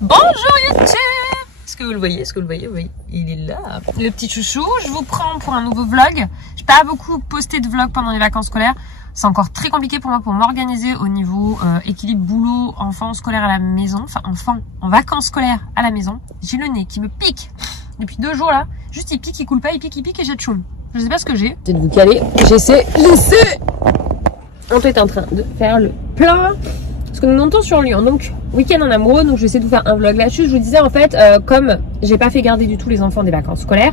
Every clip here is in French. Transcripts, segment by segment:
Bonjour YouTube. Est-ce que vous le voyez? Est-ce que vous le voyez? Oui, il est là. Le petit chouchou, je vous prends pour un nouveau vlog. J'ai pas beaucoup posté de vlog pendant les vacances scolaires. C'est encore très compliqué pour moi pour m'organiser au niveau équilibre boulot, enfant scolaire à la maison. Enfin, enfant en vacances scolaires à la maison. J'ai le nez qui me pique depuis 2 jours là. Juste il pique, il coule pas, il pique et j'ai de choum. Je sais pas ce que j'ai. J'essaie de vous caler. J'essaie. On est en train de faire le plein. Parce que nous montons sur Lyon, donc week-end en amoureux, donc je vais essayer de vous faire un vlog là-dessus. Je vous disais en fait, comme j'ai pas fait garder du tout les enfants des vacances scolaires,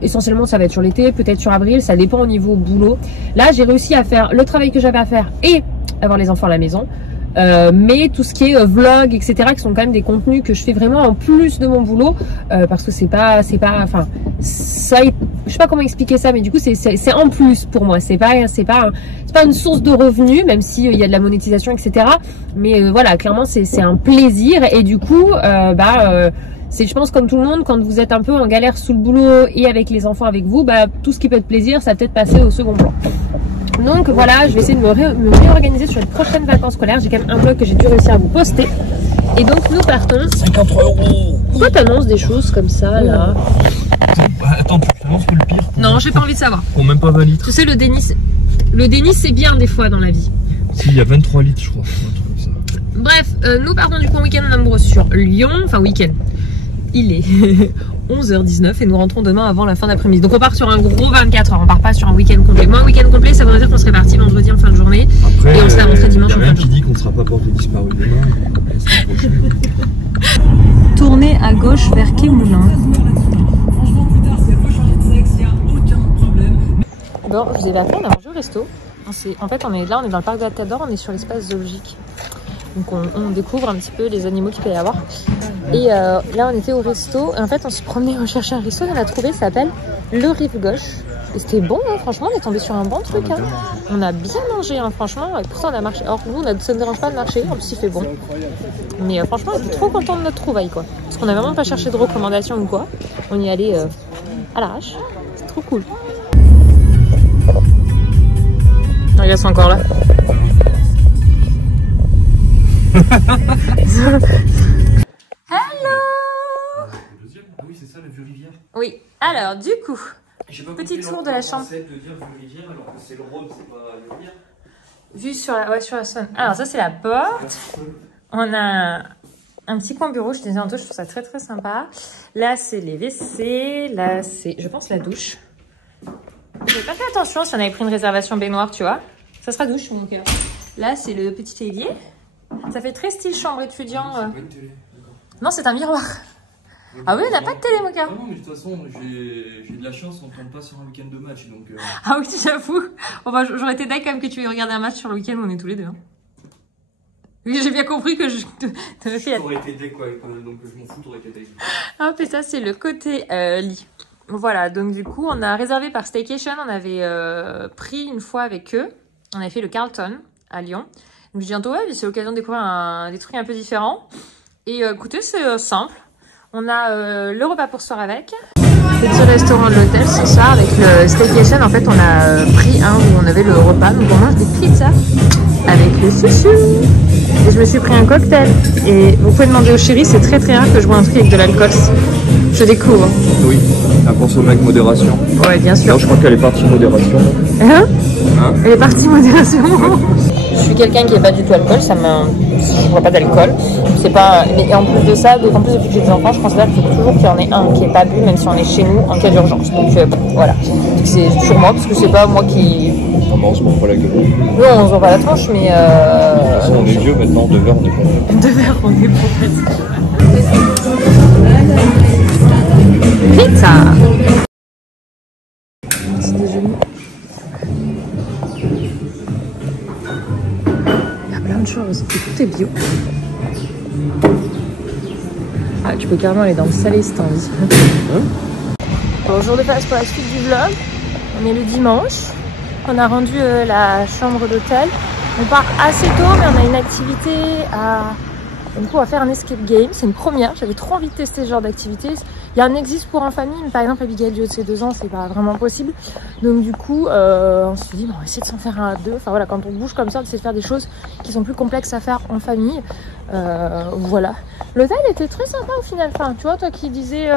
essentiellement ça va être sur l'été, peut-être sur avril, ça dépend au niveau boulot. Là j'ai réussi à faire le travail que j'avais à faire et avoir les enfants à la maison. Mais tout ce qui est vlog, etc., qui sont quand même des contenus que je fais vraiment en plus de mon boulot, parce que c'est pas, enfin, ça, je sais pas comment expliquer ça, mais du coup c'est en plus pour moi. C'est pas une source de revenus, même si il y a de la monétisation, etc. Mais voilà, clairement c'est un plaisir et du coup, c'est, je pense, comme tout le monde, quand vous êtes un peu en galère sous le boulot et avec les enfants avec vous, tout ce qui peut être plaisir, ça va peut-être passer au second plan. Donc voilà, je vais essayer de me réorganiser sur les prochaines vacances scolaires. J'ai quand même un vlog que j'ai dû réussir à vous poster. Et donc nous partons. 53 €. Pourquoi t'annonces des choses comme ça là? Attends, tu t'annonces pas le pire? Non, j'ai pas envie de savoir. Pour même pas 20 litres. Tu sais, le déni c'est bien des fois dans la vie. Si, il y a 23 litres je crois. Un truc comme ça. Bref, nous partons du coup en week-end en amoureux sur Lyon. Enfin week-end. Il est 11h19 et nous rentrons demain avant la fin d'après-midi. Donc on part sur un gros 24 heures, on part pas sur un week-end complet. Moi un week-end complet ça voudrait dire qu'on serait parti vendredi en fin de journée. Après, et on serait rentré dimanche en fin de journée. Il y a rien qui dit qu'on ne sera pas porté disparu demain. Tournez à gauche vers Quai Moulin. Bon, je vous avais appelé, on a mangé au resto. En fait on est là, on est dans le parc de la Tête d'Or, on est sur l'espace zoologique. Donc on découvre un petit peu les animaux qu'il peut y avoir. Et là on était au resto. Et en fait on se promenait, on cherchait un resto et on a trouvé, ça s'appelle Le Rive Gauche. Et c'était bon, hein, franchement on est tombé sur un bon truc. Hein. On a bien mangé, hein, franchement. Et pourtant on a marché. Alors nous ça ne dérange pas de marcher, en plus il fait bon. Mais franchement on était trop contents de notre trouvaille quoi. Parce qu'on n'a vraiment pas cherché de recommandations ou quoi. On y allait à l'arrache. C'est trop cool. Regarde, c'est encore là. Hello. Ah oui, c'est ça, la vue rivière. Oui, alors du coup, petit tour de la chambre. Vue sur la Saône. Alors ça c'est la porte. On a un petit coin bureau, je te disais en tout, je trouve ça très très sympa. Là c'est les WC, là c'est, je pense, la douche. J'ai pas fait attention si on avait pris une réservation baignoire, tu vois. Ça sera douche mon cœur. Là c'est le petit évier. Ça fait très style chambre étudiant. C'est pas une télé. Non, c'est un miroir. Ah oui, on n'a pas de télé, mon cœur. Ah non, mais de toute façon, j'ai de la chance, on ne tombe pas sur un week-end de match. Donc, Ah oui, j'avoue. Enfin, j'aurais été d'accord quand même que tu veuilles regarder un match sur le week-end où on est tous les deux. Hein. Oui, j'ai bien compris que je t'avais fait. T'aurais été deck, quoi, donc je m'en fous, t'aurais été deck. Hop, et ça, c'est le côté lit. Voilà, donc du coup, on a réservé par Staycation. On avait pris une fois avec eux. On avait fait le Carlton à Lyon. Donc je dis bientôt, ouais, c'est l'occasion de découvrir des trucs un peu différents. Et écoutez, c'est simple. On a le repas pour ce soir avec. Petit restaurant de l'hôtel ce soir avec le Staycation. En fait, on a pris un où on avait le repas. Donc on mange des pizzas avec le chouchou. Et je me suis pris un cocktail. Et vous pouvez demander au chéri, c'est très très rare que je bois un truc avec de l'alcool. Je découvre. Oui, à consommer avec modération. Ouais, bien sûr. Alors, je crois qu'elle est partie modération. Hein? Elle est partie modération. Je suis quelqu'un qui n'est pas du tout alcool, je ne bois pas d'alcool. C'est pas. Et en plus de ça, d'autant plus depuis que j'ai des enfants, je considère qu'il faut toujours qu'il y en ait un qui n'est pas bu, même si on est chez nous en cas d'urgence. Donc voilà. C'est sur moi, parce que c'est pas moi qui. Non, mais on se prend pas la gueule. Non, on se voit pas la tranche, mais. De toute façon, on est vieux maintenant, 2 verres, on est pas. 2 verres, on est professionnels. Pizza! Petit déjeuner. Plein de choses, et tout est bio. Ah, tu peux carrément aller dans le salé si t'as envie. Bon, jour de passe pour la suite du vlog. On est le dimanche. On a rendu la chambre d'hôtel. On part assez tôt, mais on a une activité à Donc on va faire un escape game, c'est une première, j'avais trop envie de tester ce genre d'activité. Il y en existe pour en famille, mais par exemple Abigail du haut de ses 2 ans, c'est pas vraiment possible. Donc du coup, on se dit, bon, on va essayer de s'en faire un à 2. Enfin voilà, quand on bouge comme ça, on essaie de faire des choses qui sont plus complexes à faire en famille. Voilà. L'hôtel était très sympa au final. Enfin, tu vois, toi qui disais...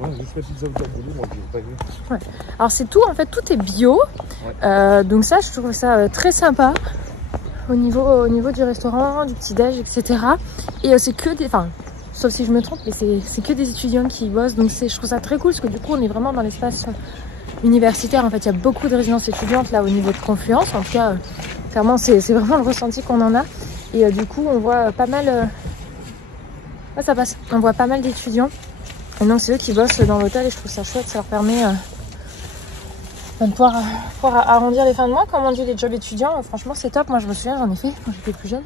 Ouais, juste la petite zone de boulot, moi j'ai pas vu. Ouais. Alors c'est tout, en fait, tout est bio. Ouais. Donc ça, je trouve ça très sympa. Au niveau du restaurant, du petit-déj, etc. Et c'est que des... Enfin, sauf si je me trompe, mais c'est que des étudiants qui y bossent. Donc je trouve ça très cool parce que du coup, on est vraiment dans l'espace universitaire. En fait, il y a beaucoup de résidences étudiantes là au niveau de Confluence. En tout cas, clairement, c'est vraiment le ressenti qu'on en a. Et du coup, on voit pas mal... Ouais, ça passe. On voit pas mal d'étudiants. Et donc, c'est eux qui bossent dans l'hôtel et je trouve ça chouette. Ça leur permet... de pouvoir arrondir les fins de mois, comme on dit les jobs étudiants. Franchement, c'est top. Moi, je me souviens, j'en ai fait quand j'étais plus jeune.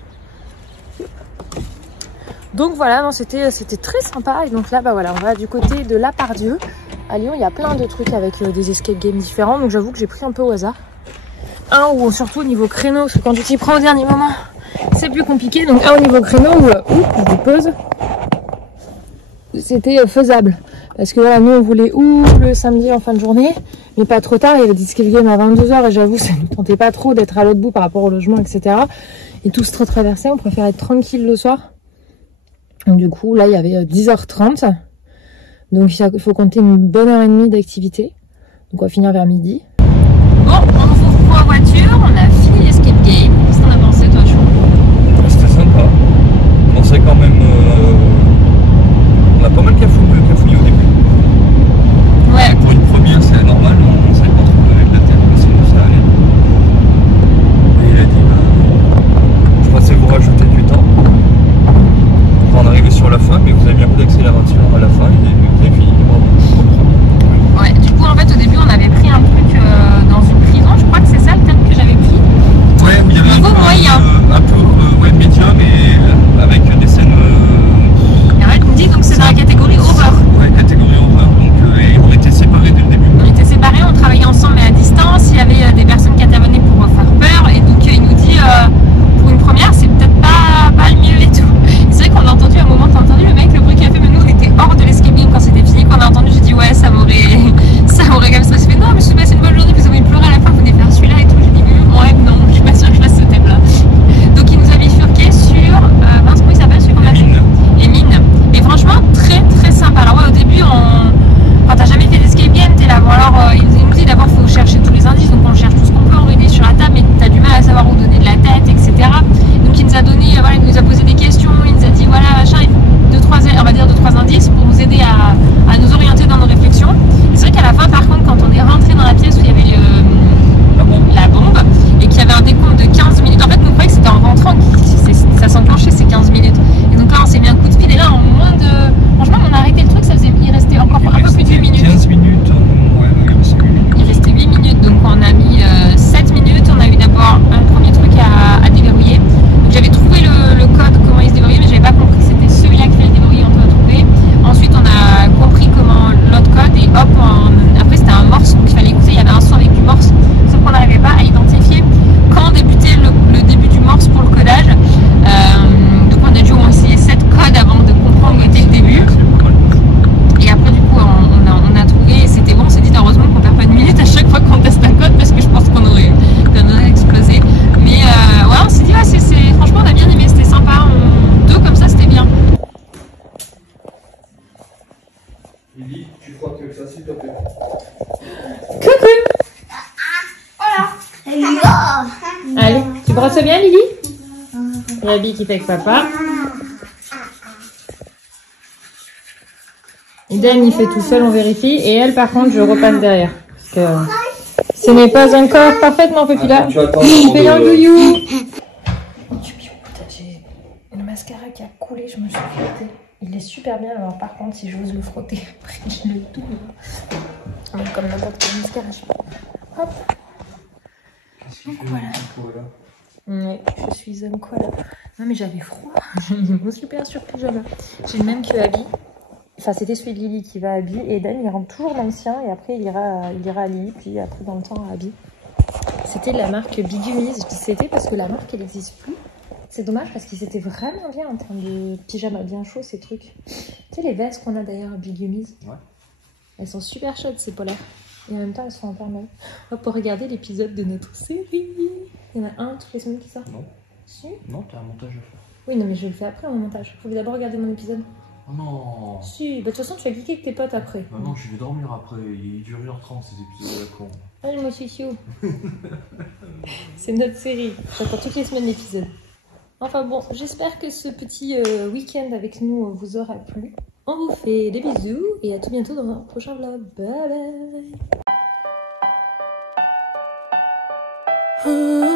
Donc voilà, c'était très sympa. Et donc là, bah voilà, on va du côté de La Part-Dieu. À Lyon, il y a plein de trucs avec des escape games différents. Donc j'avoue que j'ai pris un peu au hasard. Ou surtout au niveau créneau, parce que quand tu t'y prends au dernier moment, c'est plus compliqué. Donc au niveau créneau, je vous pose. C'était faisable. Parce que voilà, nous on voulait le samedi en fin de journée, mais pas trop tard, il y avait des escape games à 22 h et j'avoue, ça ne tentait pas trop d'être à l'autre bout par rapport au logement, etc. Et tout se traversait, on préfère être tranquille le soir. Donc du coup, là il y avait 10 h 30. Donc il faut compter une bonne heure et demie d'activité. Donc on va finir vers midi. Bon, on vous reprend en voiture, on a fini l'escape game. Qu'est-ce qu'on a pensé toi, Chou? C'était sympa. On pensait quand même... On a pas mal cafouillé au début. Ouais. Pour une première, c'est normal, on savait pas trop donner de la tête, mais sinon ça allait. Et il a dit, je pensais vous rajouter du temps. On arrivait sur la fin, mais vous avez bien peu d'accélération à la fin, et vous avez fini. Ouais, du coup, en fait, au début, on avait pris un truc dans une prison, je crois que c'est ça le thème que j'avais pris. Ouais, il y avait un peu médium, et avec des scènes... donc c'est dans la catégorie horreur. Ouais, catégorie horreur. Donc, et on était séparés dès le début. On était séparés, on travaillait ensemble mais à distance. Il y avait des personnes qui intervenaient pour faire peur. Et donc il nous dit, pour une première, c'est peut-être pas le mieux et tout. C'est vrai qu'on a entendu, à un moment, t'as entendu le mec, le bruit qu'il a fait, mais nous on était hors de l'escape game quand c'était fini. Quand on a entendu, j'ai dit ouais, ça m'aurait quand même stressé. Mais non, mais je suis passé une bonne journée, vous avez pleuré à la fin, vous venez faire celui-là et tout. J'ai dit ouais, non, je suis pas sûre que je fasse ce thème-là. Donc il nous a bifurqué sur, comment il s'appelle celui qu'on a fait ? Les mines. Et franchement, très très sympa. Alors ouais, au début, quand t'as jamais fait d'escape game, t'es là. Bon alors, il nous dit d'abord, faut chercher tous les indices. Donc on cherche tout ce qu'on peut, on regarde sur la table, mais t'as du mal à savoir où donner de la tête, etc. Donc il nous a donné, voilà, il nous a posé des questions, il nous a dit voilà, machin, on va dire 2-3 indices pour nous aider à nous orienter dans nos réflexions. Et c'est vrai qu'à la fin, par contre, quand on est rentré dans la pièce où il y avait la bombe et qu'il y avait un décompte de 15 minutes, en fait, nous croyons que c'était en rentrant que ça s'enclenchait ces 15 minutes. Et donc là, on s'est mis un coup de speed et là, en moins de... Franchement, on a arrêté le truc, il restait encore un peu plus de 8 minutes. 15 minutes, ouais, il restait 8 minutes. Il restait 8 minutes, donc on a mis 7 minutes. On a eu d'abord un premier truc à déverrouiller. Donc j'avais trouvé le code, comment il se déverrouillait, mais j'avais pas compris que c'était celui-là qui fallait déverrouiller, on doit trouver. Ensuite, on a compris comment l'autre code et hop, après c'était un morse, donc il fallait écouter, il y avait un son avec du morse, sauf qu'on n'arrivait pas à identifier quand débutait le début du morse pour le codage. Donc on a dû au moins essayer 7 codes avant de comprendre où était le début. Et après du coup on a trouvé et c'était bon, on s'est dit heureusement qu'on perd pas une minute à chaque fois qu'on teste un code parce que je pense qu'on aurait explosé. Mais ouais, on s'est dit franchement on a bien aimé, c'était sympa, deux comme ça c'était bien. Lily, tu crois que ça s'il te plaît? Coucou. Allez, tu brosses bien Lily? Gabi qui fait avec papa. Eden il fait tout seul, on vérifie. Et elle par contre je repasse derrière. Parce que ce n'est pas encore parfaitement populaire. Payant Youyou. J'ai une mascara qui a coulé, je me suis frottée. Il est super bien, alors par contre si j'ose le frotter, après je le double. Comme n'importe quel mascara. Hop. Donc voilà. Ouais, je suis un koala. Non mais j'avais froid. Je me suis super surprise là. J'ai le même que Abby. Enfin c'était celui de Lily qui va à Abby. Et Dan il rentre toujours dans le sien et après il ira à Lily. Puis après dans le temps à Abby. C'était de la marque Bigumise. Je dis c'était parce que la marque elle n'existe plus. C'est dommage parce qu'ils étaient vraiment bien en termes de pyjama bien chaud, ces trucs. Tu sais, les vestes qu'on a d'ailleurs à Big Yumi's. Ouais. Elles sont super chaudes, ces polaires. Et en même temps, elles sont imperméables. On peut regarder l'épisode de notre série. Il y en a un toutes les semaines qui sort. Non. Si. Non, t'as un montage à faire. Oui, non, mais je le fais après mon montage. Faut d'abord regarder mon épisode. Oh non. Si, bah de toute façon, tu vas geeker avec tes potes après. Bah non, je vais dormir après. Il dure 1h30 ces épisodes à con. Allez, moi, je suis C'est notre série. J'attends toutes les semaines l'épisode. Enfin bon, j'espère que ce petit week-end avec nous vous aura plu. On vous fait des bisous et à tout bientôt dans un prochain vlog. Bye bye.